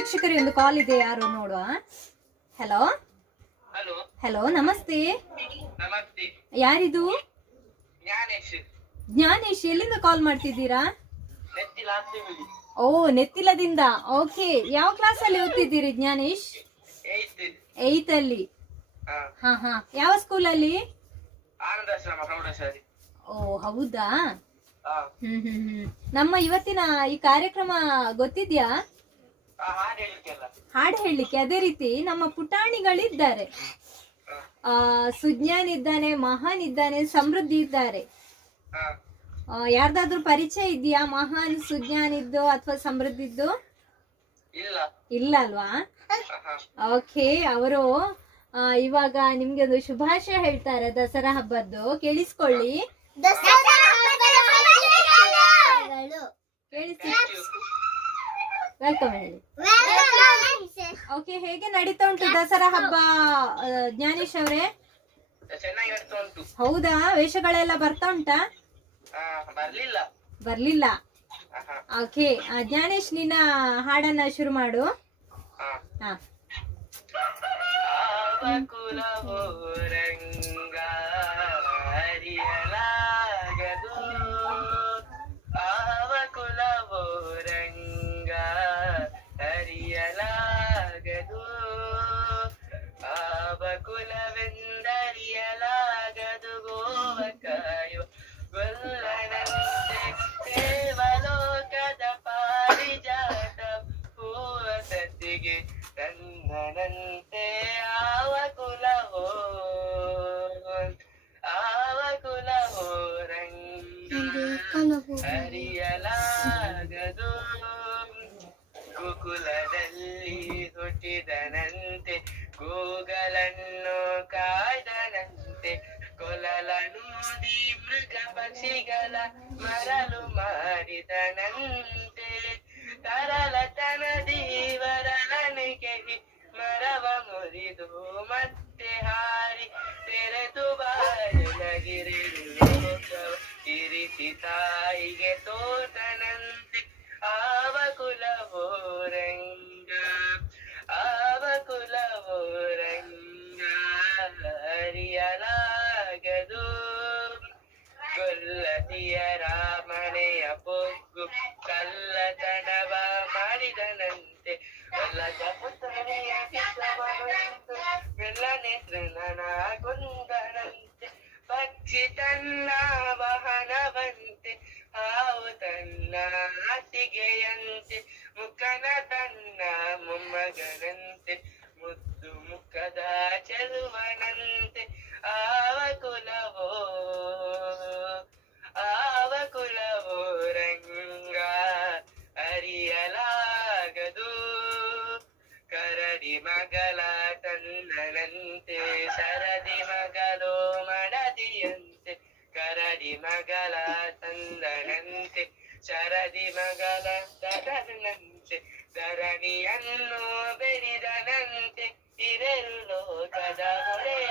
ಶಿಕ್ಷಕರಿ ಒಂದು ಕಾಲ್ ಇದೆ ಯಾರು ನೋಡುವ? ಹಲೋ ಹಲೋ ನಮಸ್ತೆ. ಯಾರಿದು? ಜ್ಞಾನೇಶ್. ಎಲ್ಲಿಂದ ಕಾಲ್ ಮಾಡ್ತಿದ್ದೀರಾ? ಓ ನೆತ್ತಿಲದಿಂದ. ಓಕೆ ಯಾವ ಕ್ಲಾಸ್ ಅಲ್ಲಿ ಓದ್ತಿದ್ದೀರಿ ಜ್ಞಾನೇಶ್? ಏತ್ ಅಲ್ಲಿ. ಹಾ. ಹಾ ಯಾವ ಸ್ಕೂಲ್ ಅಲ್ಲಿ? ಓ ಹೌದಾ? ಹ್ಮ್ ಹ್ಮ್ ಹ್ಮ್. ನಮ್ಮ ಇವತ್ತಿನ ಈ ಕಾರ್ಯಕ್ರಮ ಗೊತ್ತಿದ್ಯಾ? ಹಾಡು ಹೇಳಲಿಕ್ಕೆ ಅದೇ ರೀತಿ ನಮ್ಮ ಪುಟಾಣಿಗಳಿದ್ದಾರೆ. ಆ ಸುಜ್ಞಾನ್ ಇದ್ದಾನೆ ಮಹಾನ್ ಇದ್ದಾನೆ ಸಮೃದ್ಧಿ ಇದ್ದಾರೆ. ಯಾರ್ದಾದ್ರೂ ಪರಿಚಯ ಇದೆಯಾ? ಮಹಾನ್ ಸುಜ್ಞಾನ್ ಇದ್ದು ಅಥವಾ ಸಮೃದ್ಧಿ ಇದ್ದು? ಇಲ್ಲ ಅಲ್ವಾ. ಓಕೆ ಅವರು ಇವಾಗ ನಿಮ್ಗೆ ಒಂದು ಶುಭಾಶಯ ಹೇಳ್ತಾರೆ ದಸರಾ ಹಬ್ಬದ್ದು. ಕೇಳಿಸ್ಕೊಳ್ಳಿ. ಕೇಳಿಸಿ Thank you. ವೆಲ್ಕಮ್ ಹೇಳಿ. ಓಕೆ ಹೇಗೆ ನಡೀತಾ ಉಂಟು ದಸರಾ ಹಬ್ಬ ಜ್ಞಾನೇಶ್ ಅವರೇ? ಹೌದಾ? ವೇಷಗಳೆಲ್ಲ ಬರ್ತಾ ಉಂಟಾ? ಬರ್ಲಿಲ್ಲ. ಓಕೆ ಜ್ಞಾನೇಶ್ ನಿನ್ನ ಹಾಡನ್ನ ಶುರು ಮಾಡು. ಹಾ. ಕೊಲಲನೂದಿ ಮೃಗ ಪಕ್ಷಿಗಳ ಮರಳು ಮಾಡಿದನಂತೆ ತರಲತನ ದೇವರನಿಗೆ ಮರವ ಮುರಿದು ಮತ್ತೆ ಹಾರಿ ತೆರೆದು ಬಾಯಲಗಿರಿ ಇರಿಸಿ ತೃಣನ ಕೊಂದನಂತೆ ಪಕ್ಷಿ ತನ್ನ ವಾಹನವಂತೆ ಹಾವು ತನ್ನ ಆಟಿಗೆಯಂತೆ ಮುಖನ ತನ್ನ ಮೊಮ್ಮಗನಂತೆ. ಮಗಳ ತನ್ನನಂತೆ ಸರದಿ ಮಗಳು ಮಡದಿಯಂತೆ ಕರಡಿ ಮಗಳ ತಂದನಂತೆ ಶರದಿ ಮಗಳ ತದನಂತೆ ಧರಣಿಯನ್ನು ಬೆರಿದನಂತೆ ಇರೆರು ಲೋಕದ ಹೊರೆಯನಂತೆ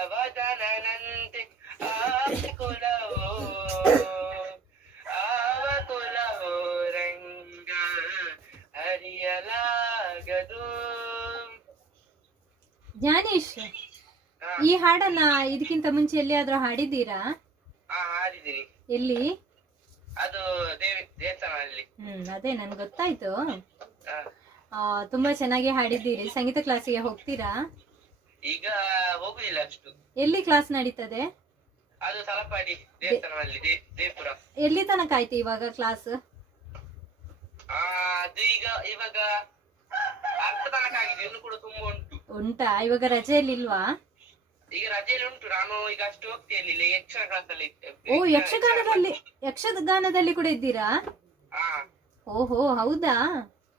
ಒಡೆಯಾಹಯವದನಂತೆ ಆವ ಕುಲವೋ ಆವ ಕುಲವೋ ರಂಗ ಹರಿಯಲಾಗದು ಜ್ಞಾನೇಶ್ ಈ ಹಾಡನ್ನ ಇದಕ್ಕಿಂತ ಮುಂಚೆ ಎಲ್ಲಿಯಾದ್ರೂ ಹಾಡಿದ್ದೀರಾ? ಹಾ ಹಾಡಿದ್ದೀನಿ. ಎಲ್ಲಿ? ಅದು ದೇವಿ ದೇವಸ್ಥಾನದಲ್ಲಿ. ಹ್ಮ್ ಅದೇ ನನ್ ಗೊತ್ತಾಯ್ತು. ಹಾ. ಆ, ತುಂಬಾ ಚೆನ್ನಾಗಿ ಹಾಡಿದ್ದೀರಿ. ಸಂಗೀತ ಕ್ಲಾಸಿಗೆ ಹೋಗ್ತೀರಾ? ಈಗ ಹೋಗುದಿಲ್ಲ ಅಷ್ಟು. ಎಲ್ಲಿ ಕ್ಲಾಸ್ ನಡೀತದೆ? ಅದು ತಲಪಾಡಿ ದೇವಸ್ಥಾನದಲ್ಲಿ ದೇ- ದೇವಪುರ. ಎಲ್ಲಿ ತನಕ ಆಯ್ತು ಇವಾಗ ಕ್ಲಾಸ್ ಆ, ಅದು ಈಗ ಇವಾಗ ಅರ್ಧ ತನಕ ಆಗಿದೆ ಇನ್ನು ಕೂಡ ತುಂಬಾ ಉಂಟು. ಉಂಟಾ? ಇವಾಗ ರಜೆಯಲ್ಲಿ ಇಲ್ವಾ? ಈಗ ರಜೆಯಲ್ಲಿ ಉಂಟು ನಾನು ಈಗ ಅಷ್ಟು ಹೋಗ್ತಿರ್ಲಿಲ್ಲ ಯಕ್ಷಗಾನದಲ್ಲಿ ಯಕ್ಷಗಾನ ಕ್ಲಾಸಲ್ಲಿ. ಓ ಯಕ್ಷಗಾನದಲ್ಲಿ ಯಕ್ಷಗಾನದಲ್ಲಿ ಕೂಡ ಇದ್ದೀರಾ? ಹಾ. ಓಹೋ ಹೌದಾ?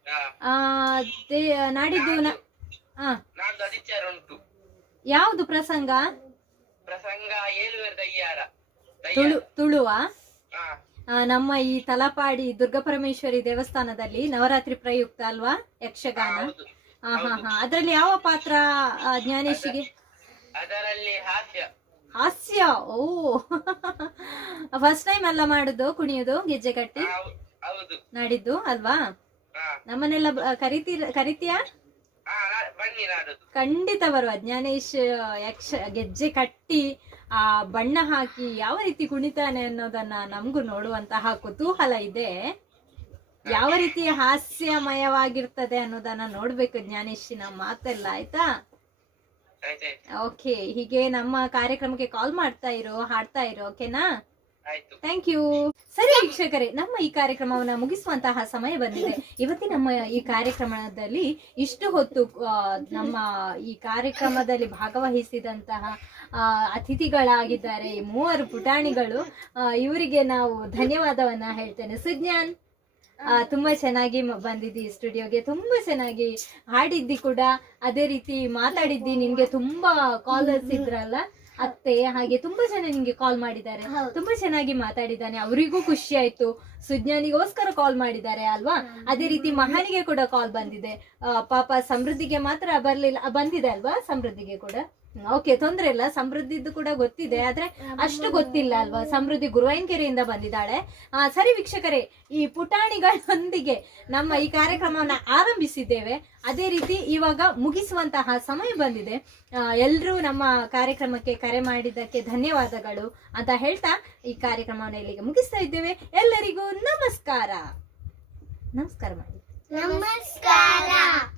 ಹಾ. ಆ, ದೇ- ನಾಡಿದ್ದು ನ- ಆ, ನಾಡ್ದು ಆದಿತ್ಯವಾರ ಉಂಟು. ಯಾವುದು ಪ್ರಸಂಗ? ಪ್ರಸಂಗ ಏಳುವರೆ ದಯ್ಯಾರ. ತುಳು ತುಳುವ? ಆ, ನಮ್ಮ ಈ ತಲಪಾಡಿ ದುರ್ಗಾಪರಮೇಶ್ವರಿ ದೇವಸ್ಥಾನದಲ್ಲಿ ನವರಾತ್ರಿ ಪ್ರಯುಕ್ತ ಅಲ್ವಾ? ಯಕ್ಷಗಾನ? ಹೌದು. ಹಾ ಹಾ ಹಾ. ಅದ್ರಲ್ಲಿ ಯಾವ ಪಾತ್ರ ಆ, ಜ್ಞಾನೇಶಿಗೆ? ಅದರಲ್ಲಿ ಹಾಸ್ಯ. ಹಾಸ್ಯ? ಓ. ಫಸ್ಟ್ ಟೈಮ್ ಎಲ್ಲ ಮಾಡುದು ಕುಣಿಯೋದು ಗೆಜ್ಜೆ ಕಟ್ಟಿ? ಹೌ- ಹೌದು. ನಾಡಿದ್ದು ಅಲ್ವಾ? ನಮ್ಮನೆಲ್ಲ ನಮ್ಮನ್ನೆಲ್ಲ ಬ- ಕರಿತೀರ ಕರಿತೀಯಾ? ಖಂಡಿತ ಬರುವ. ಜ್ಞಾನೇಶ್ ಯಕ್ಷ ಗೆಜ್ಜೆ ಕಟ್ಟಿ ಆ ಬಣ್ಣ ಹಾಕಿ ಯಾವ ರೀತಿ ಕುಣಿತಾನೆ ಅನ್ನೋದನ್ನ ನಮಗೂ ನೋಡುವಂತಹ ಕುತೂಹಲ ಇದೆ. ಯಾವ ರೀತಿ ಹಾಸ್ಯಮಯವಾಗಿರ್ತದೆ ಅನ್ನೋದನ್ನ ನೋಡ್ಬೇಕು ಜ್ಞಾನೇಶಿನ ಮಾತೆಲ್ಲ ಆಯ್ತಾ? ಓಕೆ ಹೀಗೆ ನಮ್ಮ ಕಾರ್ಯಕ್ರಮಕ್ಕೆ ಕಾಲ್ ಮಾಡ್ತಾ ಇರೋ ಹಾಡ್ತಾ ಇರೋ ಓಕೆನಾ ಥ್ಯಾಂಕ್ ಯು ಸರಿ, ವೀಕ್ಷಕರೇ, ನಮ್ಮ ಈ ಕಾರ್ಯಕ್ರಮವನ್ನ ಮುಗಿಸುವಂತಹ ಸಮಯ ಬಂದಿದೆ. ಇವತ್ತಿನ ನಮ್ಮ ಈ ಕಾರ್ಯಕ್ರಮದಲ್ಲಿ ಇಷ್ಟು ಹೊತ್ತು ನಮ್ಮ ಈ ಕಾರ್ಯಕ್ರಮದಲ್ಲಿ ಭಾಗವಹಿಸಿದಂತಹ ಅತಿಥಿಗಳಾಗಿದ್ದಾರೆ ಮೂವರು ಪುಟಾಣಿಗಳು. ಇವರಿಗೆ ನಾವು ಧನ್ಯವಾದವನ್ನ ಹೇಳ್ತೇನೆ. ಸುಜ್ಞಾನ್ ತುಂಬಾ ಚೆನ್ನಾಗಿ ಬಂದಿದ್ದಿ ಸ್ಟುಡಿಯೋಗೆ. ತುಂಬಾ ಚೆನ್ನಾಗಿ ಹಾಡಿದ್ದಿ ಕೂಡ. ಅದೇ ರೀತಿ ಮಾತಾಡಿದ್ದಿ. ನಿಮ್ಗೆ ತುಂಬಾ ಕಾಲರ್ಸ್ ಇದ್ರಲ್ಲ. ಅತ್ತೆ ಹಾಗೆ ತುಂಬಾ ಜನ ನಿಮ್ಗೆ ಕಾಲ್ ಮಾಡಿದ್ದಾರೆ. ತುಂಬಾ ಚೆನ್ನಾಗಿ ಮಾತಾಡಿದ್ದಾನೆ. ಅವರಿಗೂ ಖುಷಿ ಆಯ್ತು. ಸುಜ್ಞಾನಿಗೋಸ್ಕರ ಕಾಲ್ ಮಾಡಿದ್ದಾರೆ ಅಲ್ವಾ? ಅದೇ ರೀತಿ ಮಹಾನಿಗೆ ಕೂಡ ಕಾಲ್ ಬಂದಿದೆ. ಪಾಪ ಸಮೃದ್ಧಿಗೆ ಮಾತ್ರ ಬರ್ಲಿಲ್ಲ ಬಂದಿದೆ ಅಲ್ವಾ ಸಮೃದ್ಧಿಗೆ ಕೂಡ? ಓಕೆ ತೊಂದ್ರೆ ಇಲ್ಲ. ಸಮೃದ್ಧಿದ್ದು ಕೂಡ ಗೊತ್ತಿದೆ. ಆದ್ರೆ ಅಷ್ಟು ಗೊತ್ತಿಲ್ಲ ಅಲ್ವಾ? ಸಮೃದ್ಧಿ ಗುರುವಾಯಿನಕೆರೆಯಿಂದ ಬಂದಿದ್ದಾಳೆ. ಆ, ಸರಿ ವೀಕ್ಷಕರೇ ಈ ಪುಟಾಣಿಗಳೊಂದಿಗೆ ನಮ್ಮ ಈ ಕಾರ್ಯಕ್ರಮವನ್ನ ಆರಂಭಿಸಿದ್ದೇವೆ. ಅದೇ ರೀತಿ ಇವಾಗ ಮುಗಿಸುವಂತಹ ಸಮಯ ಬಂದಿದೆ. ಎಲ್ಲರೂ ನಮ್ಮ ಕಾರ್ಯಕ್ರಮಕ್ಕೆ ಕರೆ ಮಾಡಿದ್ದಕ್ಕೆ ಧನ್ಯವಾದಗಳು ಅಂತ ಹೇಳ್ತಾ ಈ ಕಾರ್ಯಕ್ರಮವನ್ನು ಇಲ್ಲಿಗೆ ಮುಗಿಸ್ತಾ ಇದ್ದೇವೆ. ಎಲ್ಲರಿಗೂ ನಮಸ್ಕಾರ. ನಮಸ್ಕಾರ ಮಾಡಿ. ನಮಸ್ಕಾರ.